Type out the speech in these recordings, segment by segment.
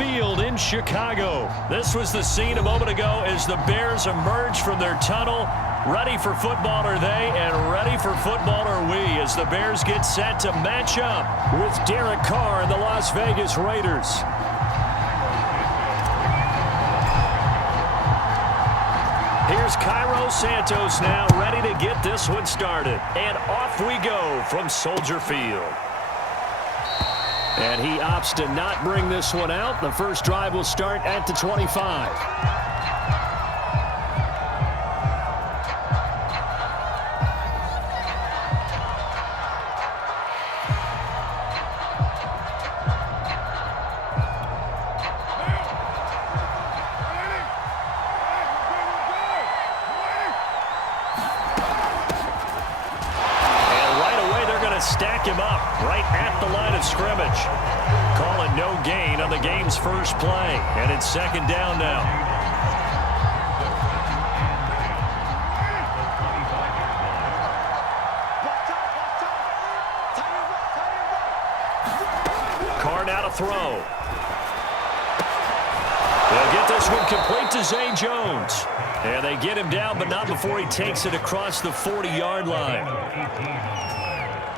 Field in Chicago. This was the scene a moment ago as the Bears emerged from their tunnel. Ready for football are they, and ready for football are we as the Bears get set to match up with Derek Carr and the Las Vegas Raiders. Here's Cairo Santos now ready to get this one started. And off we go from Soldier Field. And he opts to not bring this one out. The first drive will start at the 25. Stack him up right at the line of scrimmage. Calling no gain on the game's first play. And it's second down now. Carr now to throw. They'll get this one complete to Zay Jones. And they get him down, but not before he takes it across the 40-yard line.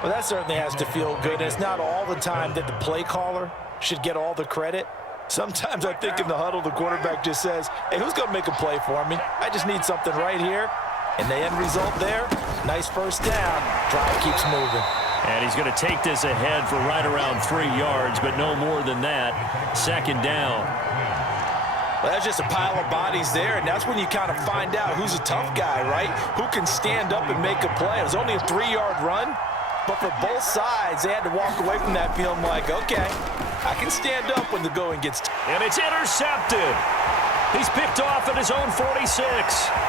Well, that certainly has to feel good. It's not all the time that the play caller should get all the credit. Sometimes I think in the huddle, the quarterback just says, hey, who's going to make a play for me? I just need something right here. And the end result there, nice first down. Drive keeps moving. And he's going to take this ahead for right around 3 yards, but no more than that. Second down. Well, that's just a pile of bodies there, and that's when you kind of find out who's a tough guy, right? Who can stand up and make a play. It was only a 3-yard run. But for both sides, they had to walk away from that feeling like, okay, I can stand up when the going gets tough. And it's intercepted. He's picked off at his own 46.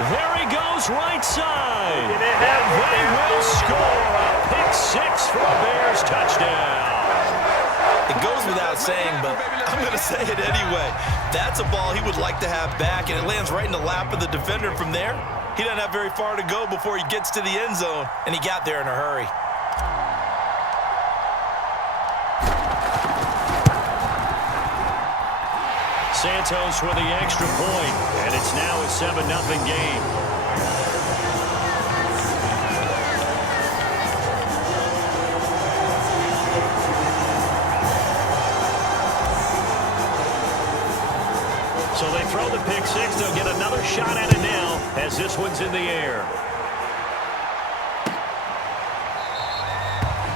There he goes right side. And they will score a pick-6 for a Bears touchdown. It goes without saying, but I'm going to say it anyway. That's a ball he would like to have back, and it lands right in the lap of the defender from there. He doesn't have very far to go before he gets to the end zone, and he got there in a hurry. Santos with the extra point, and it's now a 7-0 game. So they throw the pick-6. They'll get another shot at it now as this one's in the air.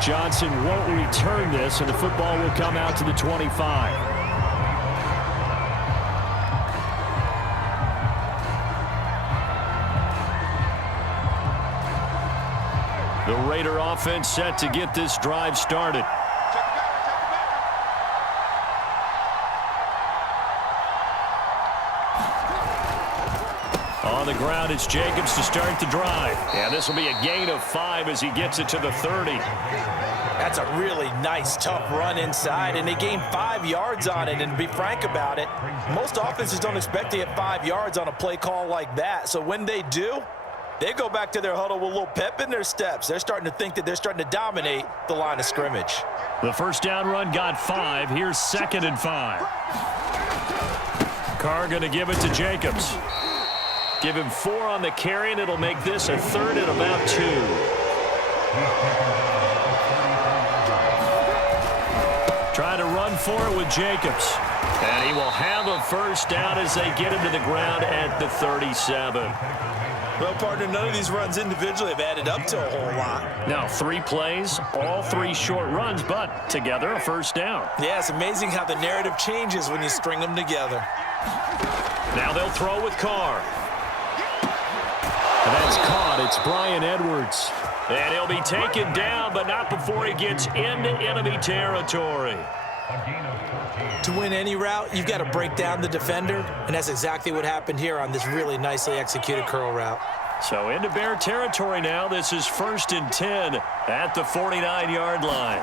Johnson won't return this, and the football will come out to the 25. The Raider offense set to get this drive started. On the ground, it's Jacobs to start the drive. And this will be a gain of 5 as he gets it to the 30. That's a really nice, tough run inside, and they gained 5 yards on it. And to be frank about it, most offenses don't expect to get 5 yards on a play call like that. So when they do, they go back to their huddle with a little pep in their steps. They're starting to think that they're starting to dominate the line of scrimmage. The first down run got 5. Here's 2nd and 5. Carr going to give it to Jacobs. Give him 4 on the carry, and it'll make this a 3rd and about 2. Try to run for it with Jacobs. And he will have a first down as they get him to the ground at the 37. Well, partner, none of these runs individually have added up to a whole lot. Now, 3 plays, all 3 short runs, but together a first down. Yeah, it's amazing how the narrative changes when you string them together. Now they'll throw with Carr. And that's caught. It's Bryan Edwards. And he'll be taken down, but not before he gets into enemy territory. To win any route, you've got to break down the defender, and that's exactly what happened here on this really nicely executed curl route. So into Bear territory now. This is 1st and 10 at the 49-yard line.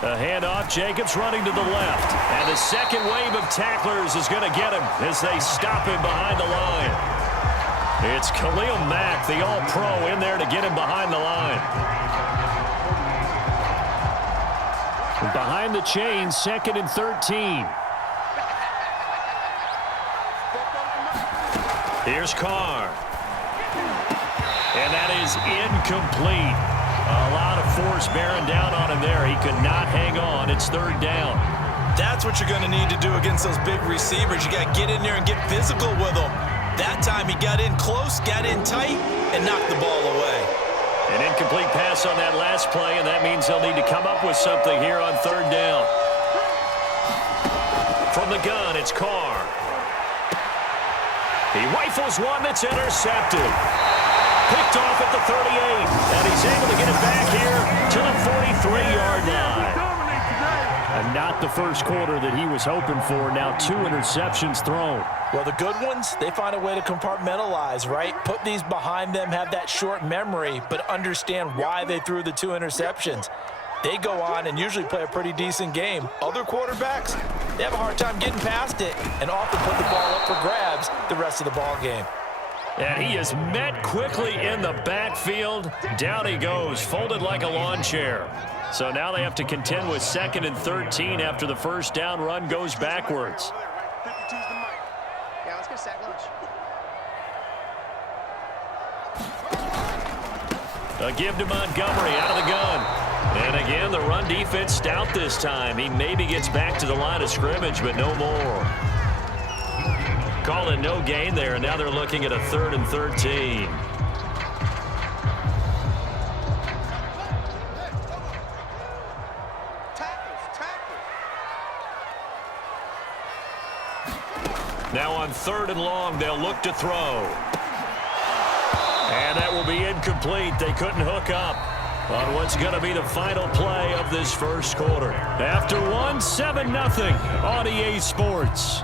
A handoff, Jacobs running to the left. And the second wave of tacklers is going to get him as they stop him behind the line. It's Khalil Mack, the all-pro, in there to get him behind the line. Behind the chain, 2nd and 13. Here's Carr. And that is incomplete. A lot of force bearing down on him there. He could not hang on. It's third down. That's what you're going to need to do against those big receivers. You got to get in there and get physical with them. That time he got in close, got in tight, and knocked the ball away. An incomplete pass on that last play, and that means they'll need to come up with something here on third down. From the gun, it's Carr. He rifles one that's intercepted. Picked off at the 38, and he's able to get it back here to the 43-yard line. And not the first quarter that he was hoping for. Now 2 interceptions thrown. Well, the good ones, they find a way to compartmentalize, right? Put these behind them, have that short memory, but understand why they threw the 2 interceptions. They go on and usually play a pretty decent game. Other quarterbacks, they have a hard time getting past it and often put the ball up for grabs the rest of the ball game. And he is met quickly in the backfield. Down he goes, folded like a lawn chair. So now they have to contend with 2nd and 13 after the first down run goes backwards. Yeah, let's get a sack lunch. A give to Montgomery out of the gun. And again, the run defense stout this time. He maybe gets back to the line of scrimmage, but no more. Call it no gain there, and now they're looking at a 3rd and 13. Now on 3rd and long, they'll look to throw. And that will be incomplete. They couldn't hook up on what's going to be the final play of this first quarter. After one, 7-0 on EA Sports.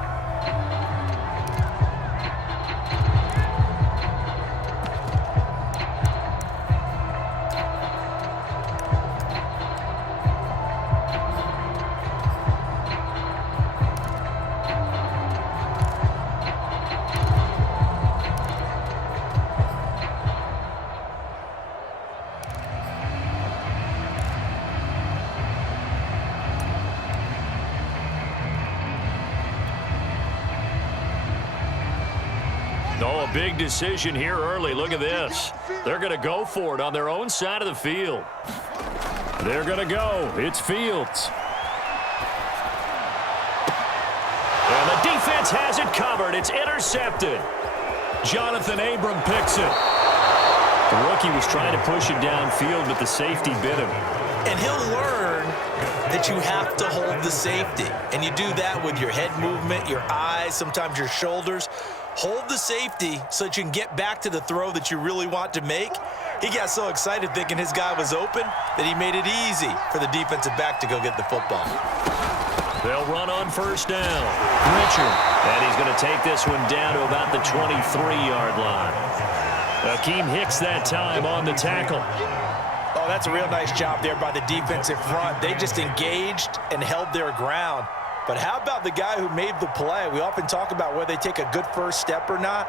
Oh, a big decision here early. Look at this. They're going to go for it on their own side of the field. They're going to go. It's Fields. And the defense has it covered. It's intercepted. Jonathan Abram picks it. The rookie was trying to push it downfield, but the safety bit him. And he'll learn that you have to hold the safety. And you do that with your head movement, your eyes, sometimes your shoulders. Hold the safety so that you can get back to the throw that you really want to make. He got so excited thinking his guy was open that he made it easy for the defensive back to go get the football. They'll run on first down. Richard. And he's going to take this one down to about the 23-yard line. Akeem Hicks that time on the tackle. Oh, that's a real nice job there by the defensive front. They just engaged and held their ground. But how about the guy who made the play? We often talk about whether they take a good first step or not.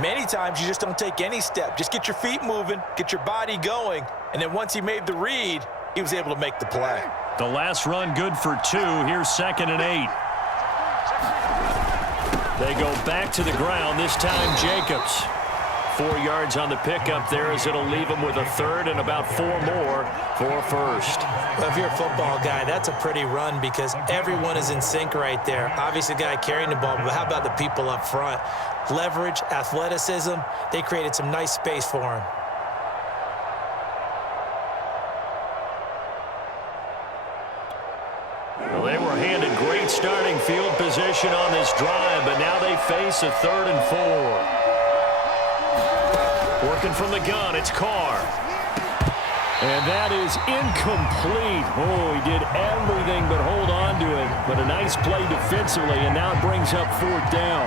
Many times you just don't take any step. Just get your feet moving, get your body going, and then once he made the read, he was able to make the play. The last run good for 2. Here's 2nd and 8. They go back to the ground, this time Jacobs. 4 yards on the pickup there as it'll leave him with a 3rd and about 4 more for first. Well, if you're a football guy, that's a pretty run because everyone is in sync right there. Obviously, the guy carrying the ball, but how about the people up front? Leverage, athleticism, they created some nice space for him. Well, they were handed great starting field position on this drive, but now they face a 3rd and 4. Working from the gun, it's Carr. And that is incomplete. Oh, he did everything but hold on to it. But a nice play defensively, and now it brings up 4th down.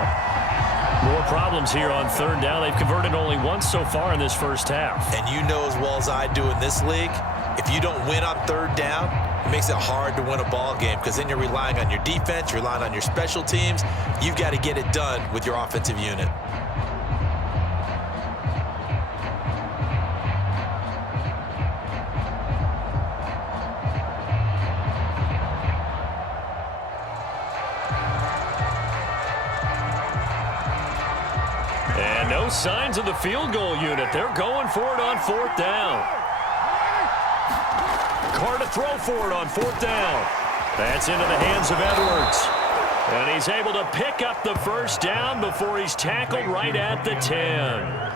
More problems here on 3rd down. They've converted only once so far in this first half. And you know as well as I do in this league, if you don't win on 3rd down, it makes it hard to win a ball game because then you're relying on your defense, you're relying on your special teams. You've got to get it done with your offensive unit. And no signs of the field goal unit. They're going for it on 4th down. Carr to throw for it on 4th down. That's into the hands of Edwards. And he's able to pick up the first down before he's tackled right at the 10.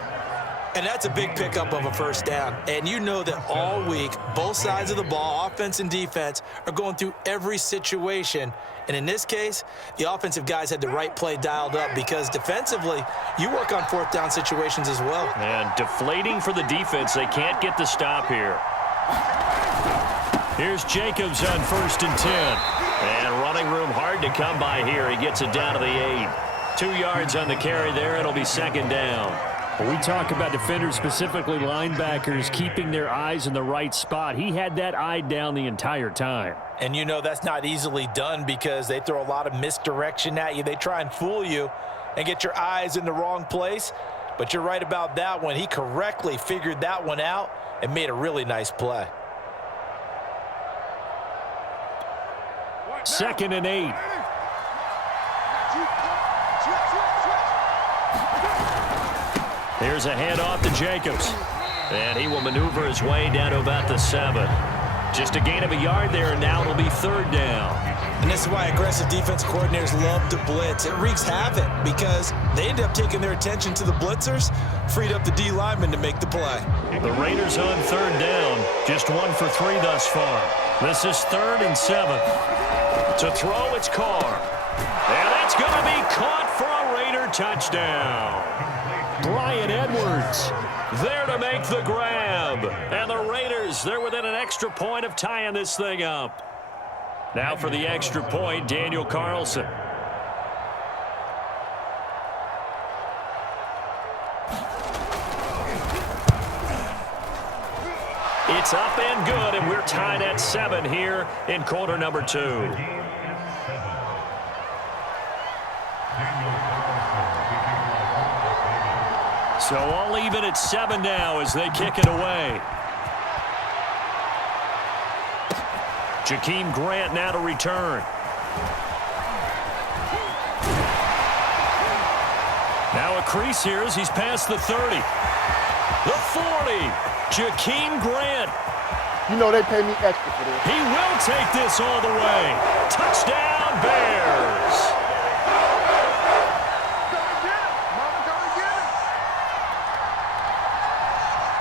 And that's a big pickup of a first down. And you know that all week, both sides of the ball, offense and defense, are going through every situation. And in this case, the offensive guys had the right play dialed up because defensively, you work on 4th down situations as well. And deflating for the defense. They can't get the stop here. Here's Jacobs on 1st and 10. And running room hard to come by here. He gets it down to the 8. 2 yards on the carry there. It'll be 2nd down. We talk about defenders, specifically linebackers, keeping their eyes in the right spot. He had that eye down the entire time. And you know that's not easily done because they throw a lot of misdirection at you. They try and fool you and get your eyes in the wrong place. But you're right about that one. He correctly figured that one out and made a really nice play. 2nd and 8. Here's a handoff to Jacobs. And he will maneuver his way down to about the 7. Just a gain of a yard there, and now it'll be 3rd down. And this is why aggressive defense coordinators love to blitz. It wreaks havoc because they end up taking their attention to the blitzers, freed up the D lineman to make the play. The Raiders on 3rd down, just 1 for 3 thus far. This is 3rd and 7. To throw, it's Carr. And that's going to be caught for a Raider touchdown. Bryan Edwards there to make the grab. And the Raiders, they're within an extra point of tying this thing up. Now for the extra point, Daniel Carlson. It's up and good, and we're tied at 7 here in quarter number 2. So all even at 7 now as they kick it away. Jakeem Grant now to return. Now a crease here as he's past the 30. The 40. Jakeem Grant. You know they pay me extra for this. He will take this all the way. Touchdown, Bears.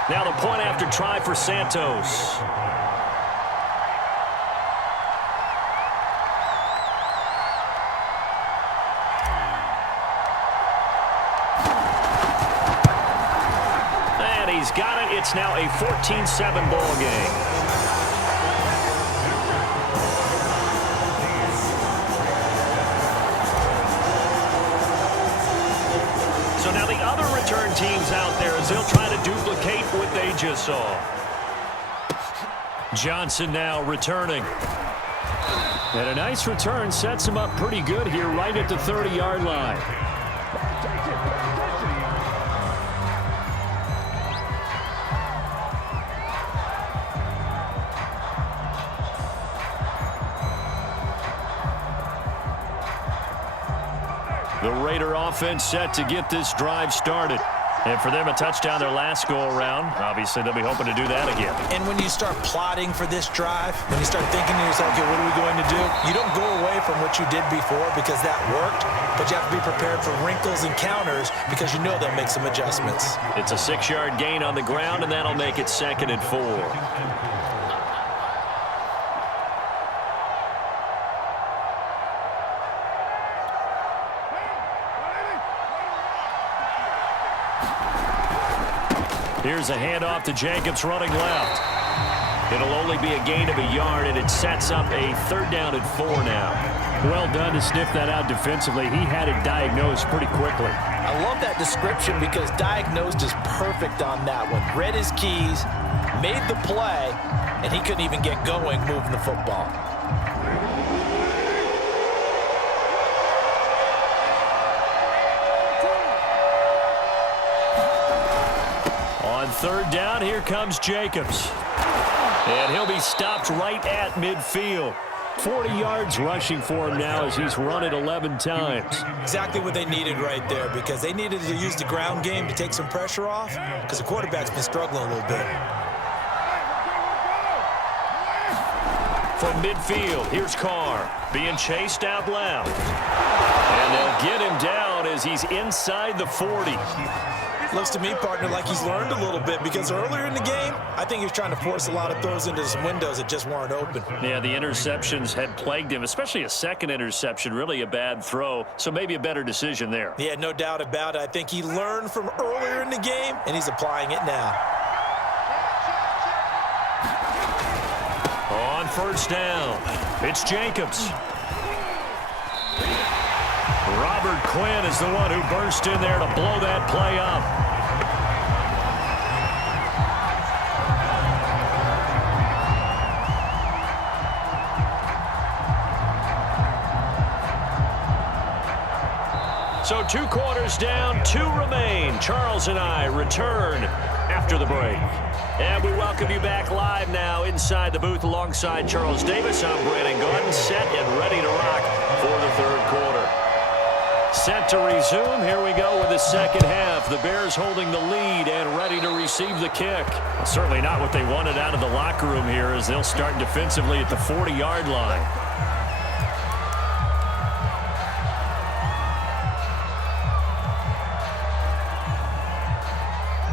Now the point after try for Santos. And he's got it. It's now a 14-7 ball game. So now the other return teams out there as they'll try to duplicate what they just saw. Johnson now returning. And a nice return sets him up pretty good here right at the 30-yard line. The Raider offense set to get this drive started. And for them, a touchdown their last go-around. Obviously, they'll be hoping to do that again. And when you start plotting for this drive, when you start thinking to yourself, okay, what are we going to do? You don't go away from what you did before because that worked, but you have to be prepared for wrinkles and counters because you know they'll make some adjustments. It's a 6-yard gain on the ground, and that'll make it 2nd and 4. Here's a handoff to Jacobs running left. It'll only be a gain of a yard, and it sets up a 3rd down and 4 now. Well done to sniff that out defensively. He had it diagnosed pretty quickly. I love that description because diagnosed is perfect on that one. Read his keys, made the play, and he couldn't even get going moving the football. On 3rd down, here comes Jacobs. And he'll be stopped right at midfield. 40 yards rushing for him now as he's run it 11 times. Exactly what they needed right there, because they needed to use the ground game to take some pressure off, because the quarterback's been struggling a little bit. From midfield, here's Carr being chased out left. And they'll get him down as he's inside the 40. Looks to me, partner, like he's learned a little bit, because earlier in the game, I think he was trying to force a lot of throws into some windows that just weren't open. Yeah, the interceptions had plagued him, especially a second interception, really a bad throw, so maybe a better decision there. Yeah, no doubt about it. I think he learned from earlier in the game, and he's applying it now. On first down, it's Jacobs. Robert Quinn is the one who burst in there to blow that play up. So 2 quarters down, 2 remain. Charles and I return after the break. And we welcome you back live now inside the booth alongside Charles Davis. I'm Brandon Gordon, set and ready to rock for the third quarter. Set to resume. Here we go with the second half. The Bears holding the lead and ready to receive the kick. Certainly not what they wanted out of the locker room here, as they'll start defensively at the 40-yard line.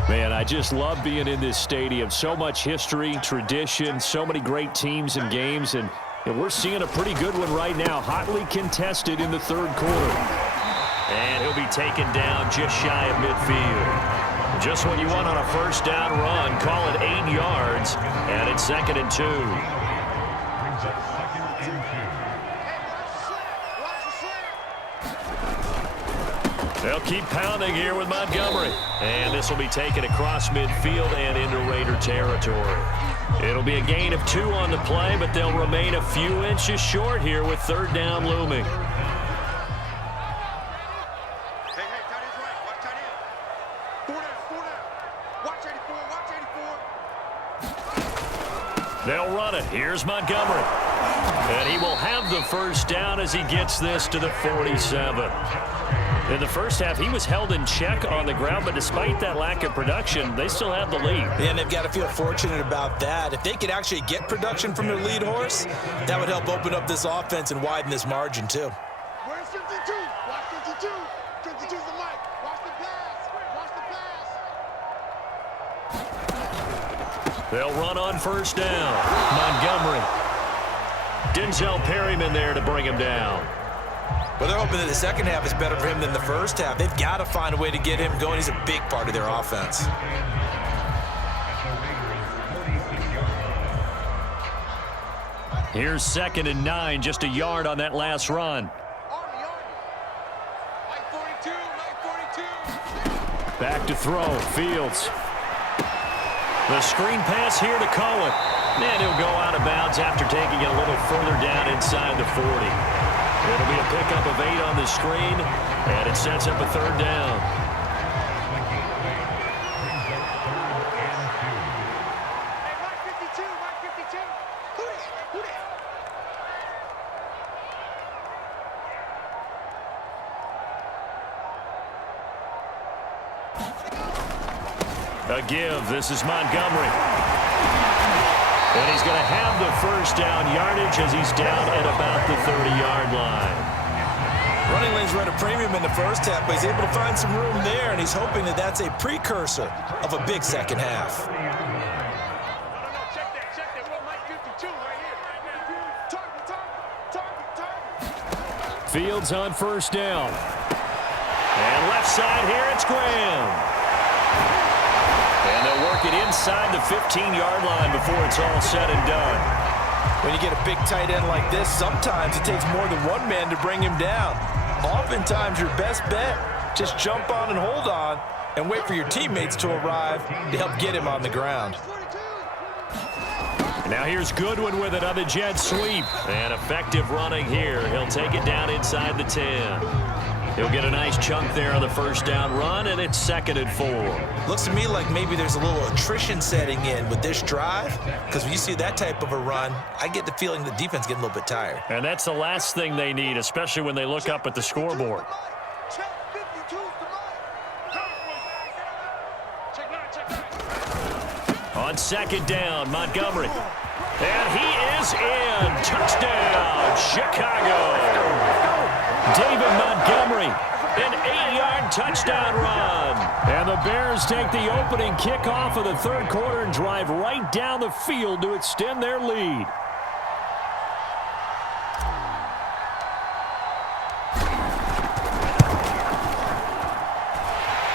Man, I just love being in this stadium. So much history, tradition, so many great teams and games, and we're seeing a pretty good one right now, hotly contested in the third quarter. And he'll be taken down just shy of midfield. Just what you want on a first down run. Call it 8 yards, and it's 2nd and 2. They'll keep pounding here with Montgomery. And this will be taken across midfield and into Raider territory. It'll be a gain of 2 on the play, but they'll remain a few inches short here with third down looming. They'll run it. Here's Montgomery. And he will have the first down as he gets this to the 47. In the first half, he was held in check on the ground, but despite that lack of production, they still have the lead. Yeah, and they've got to feel fortunate about that. If they could actually get production from their lead horse, that would help open up this offense and widen this margin, too. Where's 52? Watch 52. 52's the mic. Watch the pass. Watch the pass. They'll run on first down. Montgomery. Denzel Perryman there to bring him down. Well, they're hoping that the second half is better for him than the first half. They've got to find a way to get him going. He's a big part of their offense. Here's 2nd and 9, just a yard on that last run. Back to throw, Fields. The screen pass here to Cohen. And he'll go out of bounds after taking it a little further down inside the 40. It'll be a pickup of 8 on the screen, and it sets up a third down. A give. This is Montgomery. And he's going to have the first down yardage as he's down at about the 30-yard line. Running lanes were at a premium in the first half, but he's able to find some room there, and he's hoping that that's a precursor of a big second half. Fields on first down. And left side here, it's Graham. And they'll work it inside the 15-yard line before it's all said and done. When you get a big tight end like this, sometimes it takes more than one man to bring him down. Oftentimes, your best bet, just jump on and hold on and wait for your teammates to arrive to help get him on the ground. And now here's Goodwin with it on the jet sweep. And effective running here. He'll take it down inside the 10. He'll get a nice chunk there on the first down run, and it's 2nd and 4. Looks to me like maybe there's a little attrition setting in with this drive, because when you see that type of a run, I get the feeling the defense getting a little bit tired. And that's the last thing they need, especially when they look up at the scoreboard. On 2nd down, Montgomery. And he is in. Touchdown, Chicago. David Montgomery, an 8-yard touchdown run. And the Bears take the opening kickoff of the third quarter and drive right down the field to extend their lead.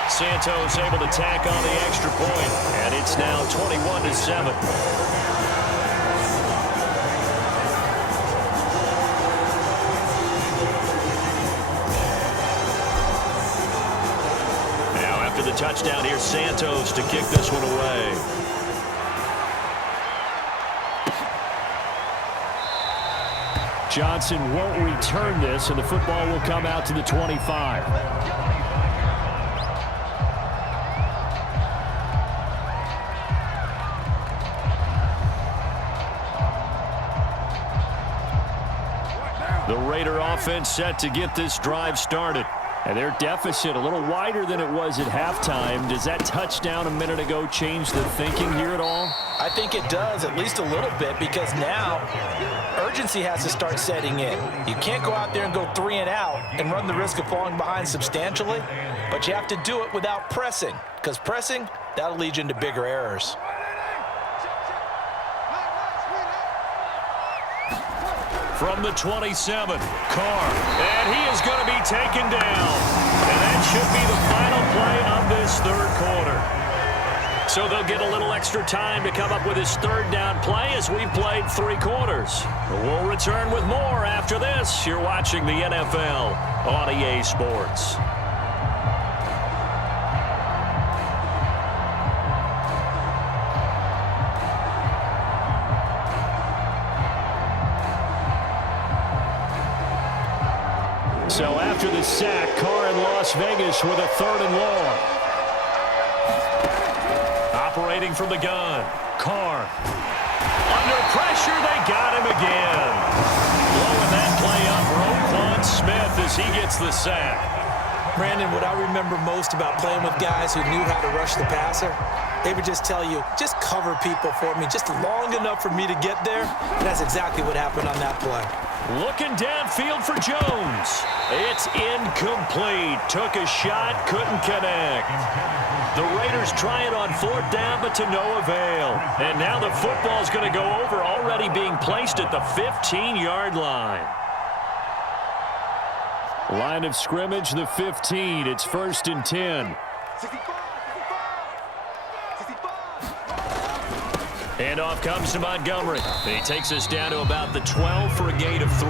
Santos able to tack on the extra point, and it's now 21-7. Now after the touchdown, here's Santos to kick this one away. Johnson won't return this, and the football will come out to the 25. The Raider offense set to get this drive started. And their deficit a little wider than it was at halftime. Does that touchdown a minute ago change the thinking here at all? I think it does, at least a little bit, because now urgency has to start setting in. You can't go out there and go 3 and out and run the risk of falling behind substantially, but you have to do it without pressing, because pressing, that'll lead you into bigger errors. From the 27, Carr, and he is going to be taken down. And that should be the final play of this third quarter. So they'll get a little extra time to come up with his third down play as we've played 3 quarters. We'll return with more after this. You're watching the NFL on EA Sports. So after the sack, Carr in Las Vegas with a 3rd and long. Operating from the gun, Carr. Under pressure, they got him again. Blowing that play up, Roquan Smith as he gets the sack. Brandon, what I remember most about playing with guys who knew how to rush the passer, they would just tell you, just cover people for me, just long enough for me to get there. And that's exactly what happened on that play. Looking downfield for Jones. It's incomplete. Took a shot, couldn't connect. The Raiders try it on 4th down, but to no avail. And now the football's going to go over, already being placed at the 15-yard line. Line of scrimmage, the 15. It's 1st and 10. Handoff comes to Montgomery. And he takes us down to about the 12 for a gain of 3.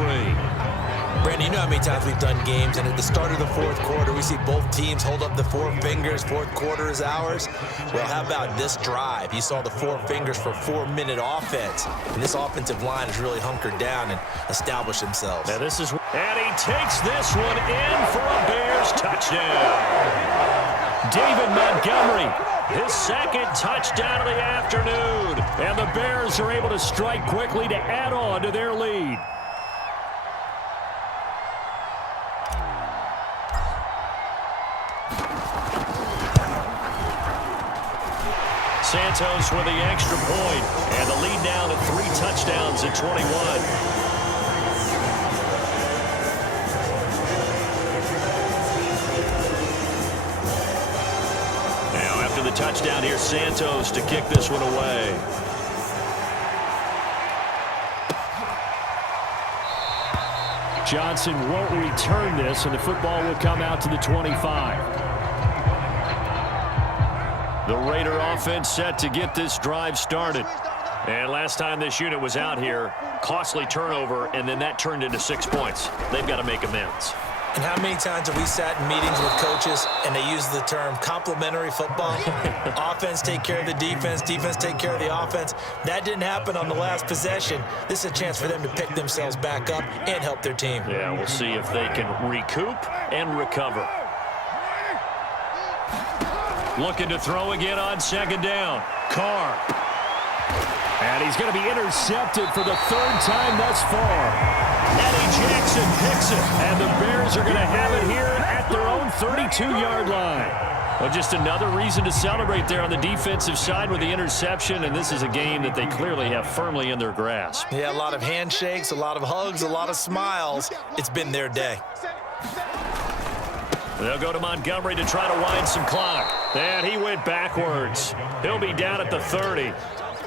Brandon, you know how many times we've done games, and at the start of the 4th quarter, we see both teams hold up the 4 fingers. 4th quarter is ours. Well, how about this drive? You saw the 4 fingers for 4-minute offense, and this offensive line has really hunkered down and established themselves. Now this is, and he takes this one in for a Bears touchdown. David Montgomery, his 2nd touchdown of the afternoon, and the Bears are able to strike quickly to add on to their lead. Santos with the extra point, and the lead down to 3 touchdowns at 21. Now after the touchdown, here's Santos to kick this one away. Johnson won't return this, and the football will come out to the 25. The Raider offense set to get this drive started. And last time this unit was out here, costly turnover, and then that turned into 6 points. They've got to make amends. And how many times have we sat in meetings with coaches and they use the term complementary football? Offense take care of the defense, defense take care of the offense. That didn't happen on the last possession. This is a chance for them to pick themselves back up and help their team. Yeah, we'll see if they can recoup and recover. Looking to throw again on second down. Carr. And he's going to be intercepted for the third time thus far. Eddie Jackson picks it, and the Bears are going to have it here at their own 32-yard line. Well, just another reason to celebrate there on the defensive side with the interception, and this is a game that they clearly have firmly in their grasp. Yeah, a lot of handshakes, a lot of hugs, a lot of smiles. It's been their day. They'll go to Montgomery to try to wind some clock. And he went backwards. He'll be down at the 30.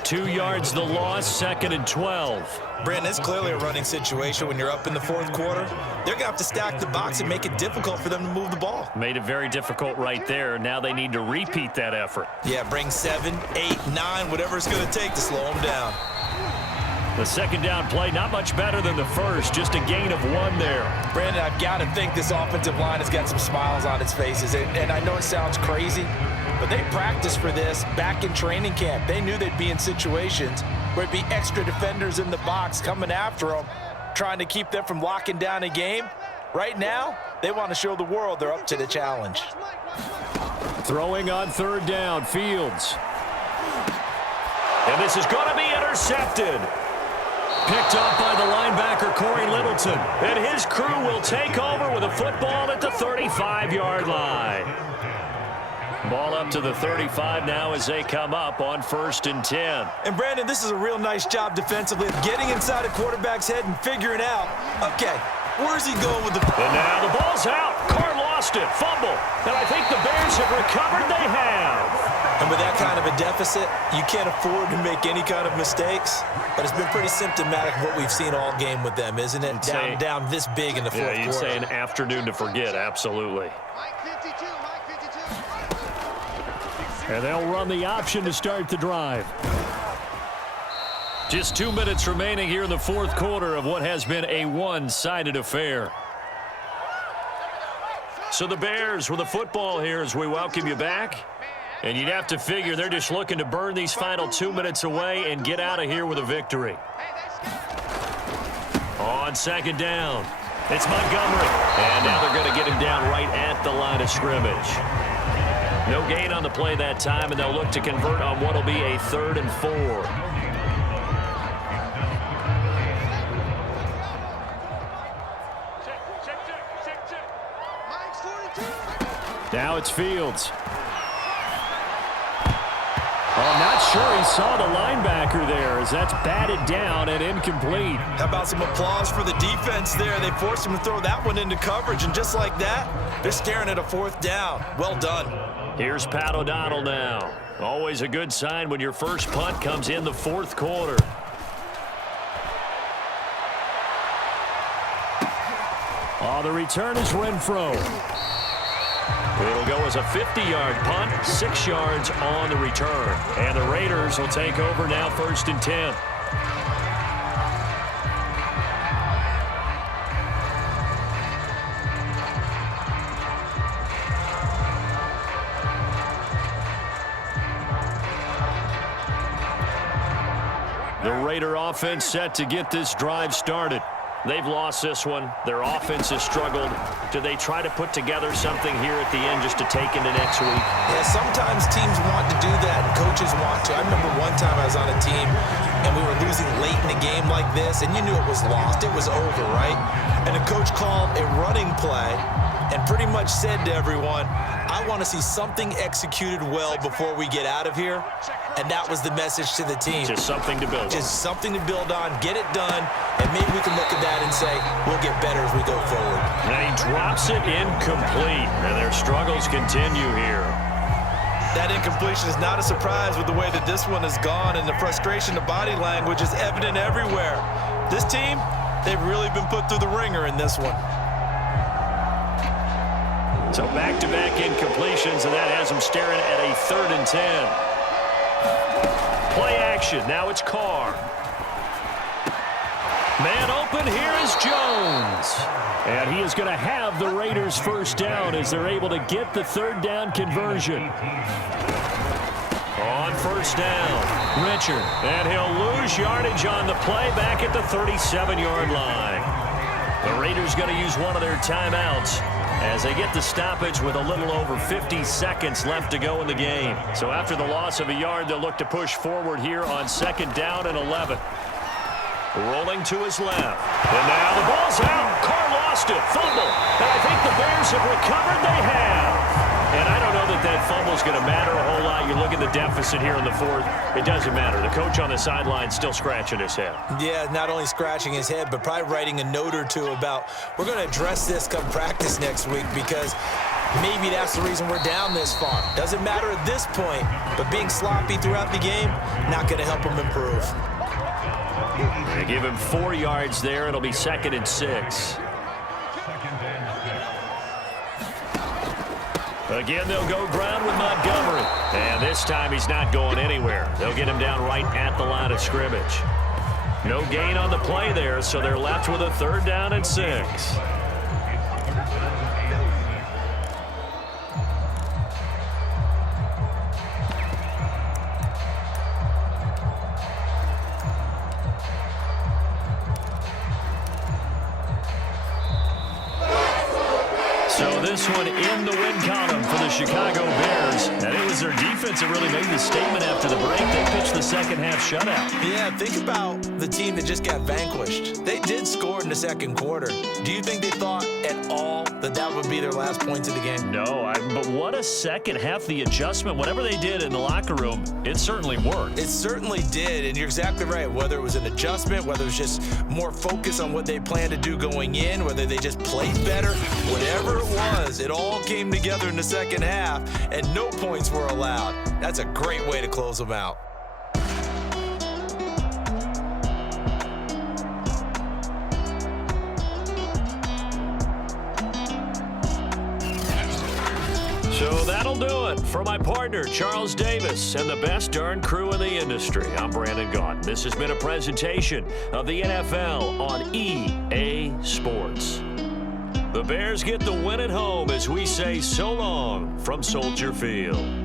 2 yards the loss, 2nd and 12. Brandon, it's clearly a running situation when you're up in the fourth quarter. They're going to have to stack the box and make it difficult for them to move the ball. Made it very difficult right there. Now they need to repeat that effort. Yeah, bring 7, 8, 9, whatever it's going to take to slow them down. The second down play, not much better than the first. Just a gain of 1 there. Brandon, I've got to think this offensive line has got some smiles on its faces. And I know it sounds crazy, but they practiced for this back in training camp. They knew they'd be in situations where it'd be extra defenders in the box coming after them, trying to keep them from locking down a game. Right now, they want to show the world they're up to the challenge. Throwing on third down, Fields. And this is going to be intercepted. Picked up by the linebacker, Corey Littleton. And his crew will take over with a football at the 35-yard line. Ball up to the 35 now as they come up on 1st and 10. And, Brandon, this is a real nice job defensively of getting inside a quarterback's head and figuring out, okay, where's he going with the ball? And now the ball's out. Carr lost it. Fumble. And I think the Bears have recovered. They have. And with that kind of a deficit, you can't afford to make any kind of mistakes. But it's been pretty symptomatic of what we've seen all game with them, isn't it? Down this big in the fourth quarter. Yeah, you'd say an afternoon to forget. Absolutely. Mike 52, Mike 52. And they'll run the option to start the drive. Just 2 minutes remaining here in the fourth quarter of what has been a one-sided affair. So the Bears with the football here as we welcome you back. And you'd have to figure they're just looking to burn these final 2 minutes away and get out of here with a victory. On second down, it's Montgomery. And now they're going to get him down right at the line of scrimmage. No gain on the play that time, and they'll look to convert on what will be a 3rd and 4. Now it's Fields. I'm not sure he saw the linebacker there as that's batted down and incomplete. How about some applause for the defense there? They forced him to throw that one into coverage, and just like that, they're staring at a 4th down. Well done. Here's Pat O'Donnell now. Always a good sign when your first punt comes in the fourth quarter. Oh, the return is Renfro. It'll go as a 50-yard punt, 6 yards on the return. And the Raiders will take over now 1st and 10. The Raider offense set to get this drive started. They've lost this one. Their offense has struggled. Do they try to put together something here at the end just to take into next week? Yeah, sometimes teams want to do that and coaches want to. I remember one time I was on a team and we were losing late in a game like this, and you knew it was lost. It was over, right? And the coach called a running play and pretty much said to everyone, I want to see something executed well before we get out of here. And that was the message to the team. Just something to build on. Just something to build on, get it done, and maybe we can look at that and say, we'll get better as we go forward. And he drops it incomplete, and their struggles continue here. That incompletion is not a surprise with the way that this one has gone, and the frustration, the body language is evident everywhere. This team, they've really been put through the ringer in this one. So back-to-back incompletions, and that has them staring at a 3rd and 10. Play action. Now it's Carr. Man open. Here is Jones. And he is going to have the Raiders first down as they're able to get the third down conversion. On first down, Richard. And he'll lose yardage on the play back at the 37-yard line. The Raiders going to use one of their timeouts as they get the stoppage with a little over 50 seconds left to go in the game. So after the loss of a yard, they'll look to push forward here on second down and 11. Rolling to his left. And now the ball's out. Carr lost it. Fumble. And I think the Bears have recovered. They have. And I don't know that that fumble's going to matter a whole lot. You look at the deficit here in the fourth. It doesn't matter. The coach on the sideline still scratching his head. Yeah, not only scratching his head, but probably writing a note or two about we're going to address this come practice next week because maybe that's the reason we're down this far. Doesn't matter at this point, but being sloppy throughout the game, not going to help him improve. They give him 4 yards there. It'll be 2nd and 6. Again, they'll go ground with Montgomery. And this time he's not going anywhere. They'll get him down right at the line of scrimmage. No gain on the play there, so they're left with a 3rd down and 6. So this one in the win column for the Chicago Bears. And it was their defense that really made the statement after the break. They pitched the second half shutout. Yeah, think about the team that just got vanquished. They did score in the second quarter. Do you think they thought at all that that would be their last points of the game? No, but what a second half. The adjustment, whatever they did in the locker room, it certainly worked. It certainly did, and you're exactly right. Whether it was an adjustment, whether it was just more focus on what they planned to do going in, whether they just played better, whatever it was, it all came together in the second half, and no points were allowed. That's a great way to close them out. So that'll do it for my partner, Charles Davis, and the best darn crew in the industry. I'm Brandon Gaudin. This has been a presentation of the NFL on EA Sports. The Bears get the win at home as we say so long from Soldier Field.